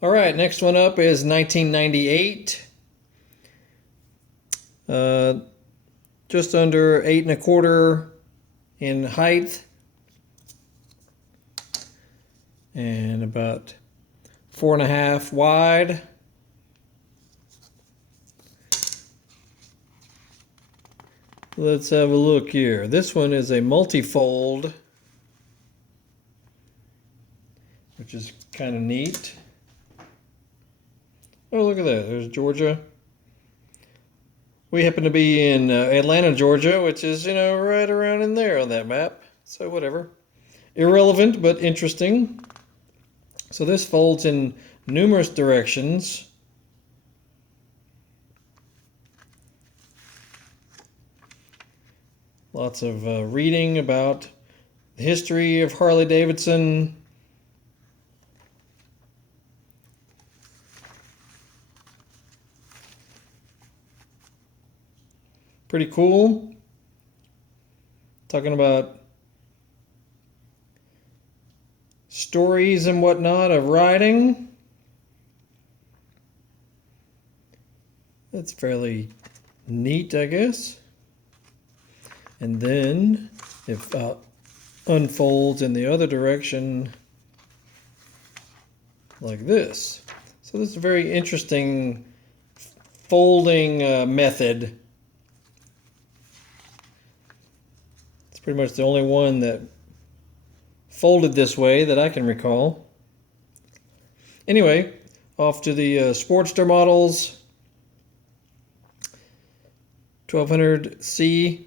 All right, next one up is 1998. Uh, just under 8 1/4 in height and about 4.5 wide. Let's have a look here. This one is a multi-fold, which is kind of neat. Oh, look at that. There's Georgia. We happen to be in Atlanta, Georgia, which is, right around in there on that map. So whatever. Irrelevant, but interesting. So this folds in numerous directions. Lots of reading about the history of Harley Davidson. Pretty cool. Talking about stories and whatnot of riding. That's fairly neat, I guess. And then it unfolds in the other direction like this. So this is a very interesting folding method. It's pretty much the only one that folded this way that I can recall. Anyway, off to the Sportster models. 1200C,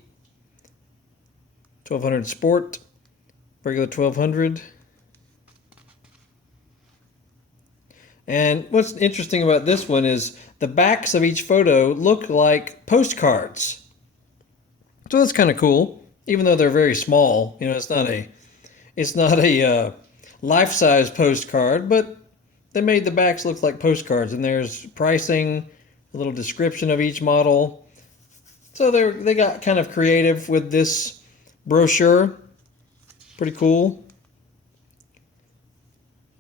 1200 Sport, regular 1200. And what's interesting about this one is the backs of each photo look like postcards. So that's kind of cool, even though they're very small. It's not a life-size postcard, but they made the backs look like postcards. And there's pricing, a little description of each model. So they got kind of creative with this brochure. Pretty cool.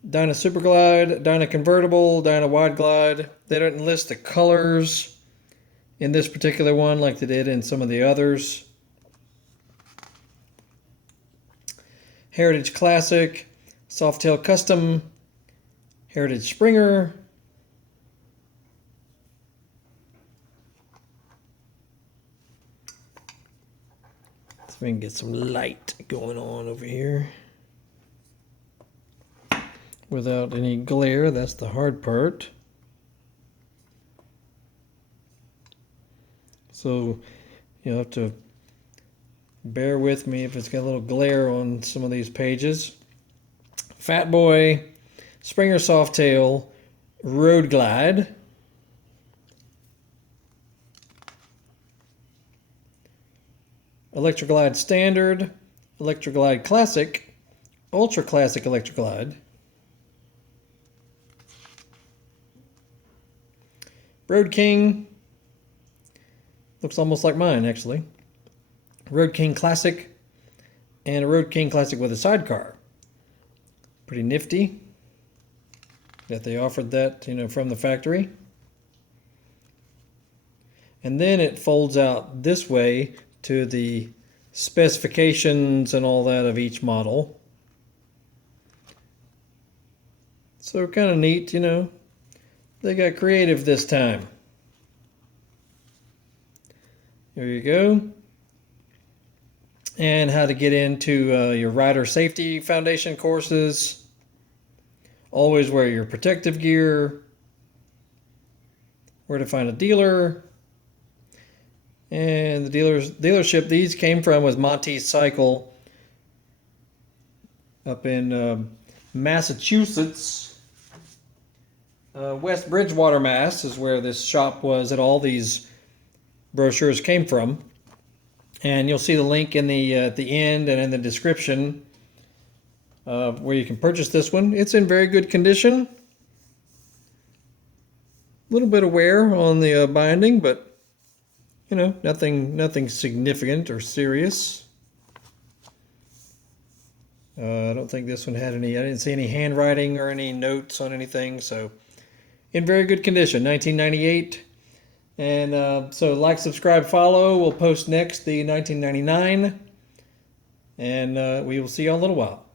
Dyna Superglide, Dyna Convertible, Dyna Wide Glide. They don't list the colors in this particular one like they did in some of the others. Heritage Classic, Softail Custom, Heritage Springer. So we can get some light going on over here without any glare. That's the hard part. So you'll have to bear with me if it's got a little glare on some of these pages. Fat Boy, Springer Softail, Road Glide. Electroglide Standard, Electroglide Classic, Ultra Classic Electroglide. Road King, looks almost like mine actually. Road King Classic, and a Road King Classic with a sidecar. Pretty nifty that they offered that, from the factory. And then it folds out this way to the specifications and all that of each model. So kind of neat, They got creative this time. There you go. And how to get into your rider safety foundation courses. Always wear your protective gear. Where to find a dealer. And the dealership these came from was Monty's Cycle up in Massachusetts. West Bridgewater, Mass. is where this shop was that all these brochures came from. And you'll see the link in the at the end and in the description where you can purchase this one. It's in very good condition. A little bit of wear on the binding, but nothing significant or serious. I don't think this one had any, I didn't see any handwriting or any notes on anything. So in very good condition, 1998. And so like, subscribe, follow. We'll post next the 1999. And we will see you all in a little while.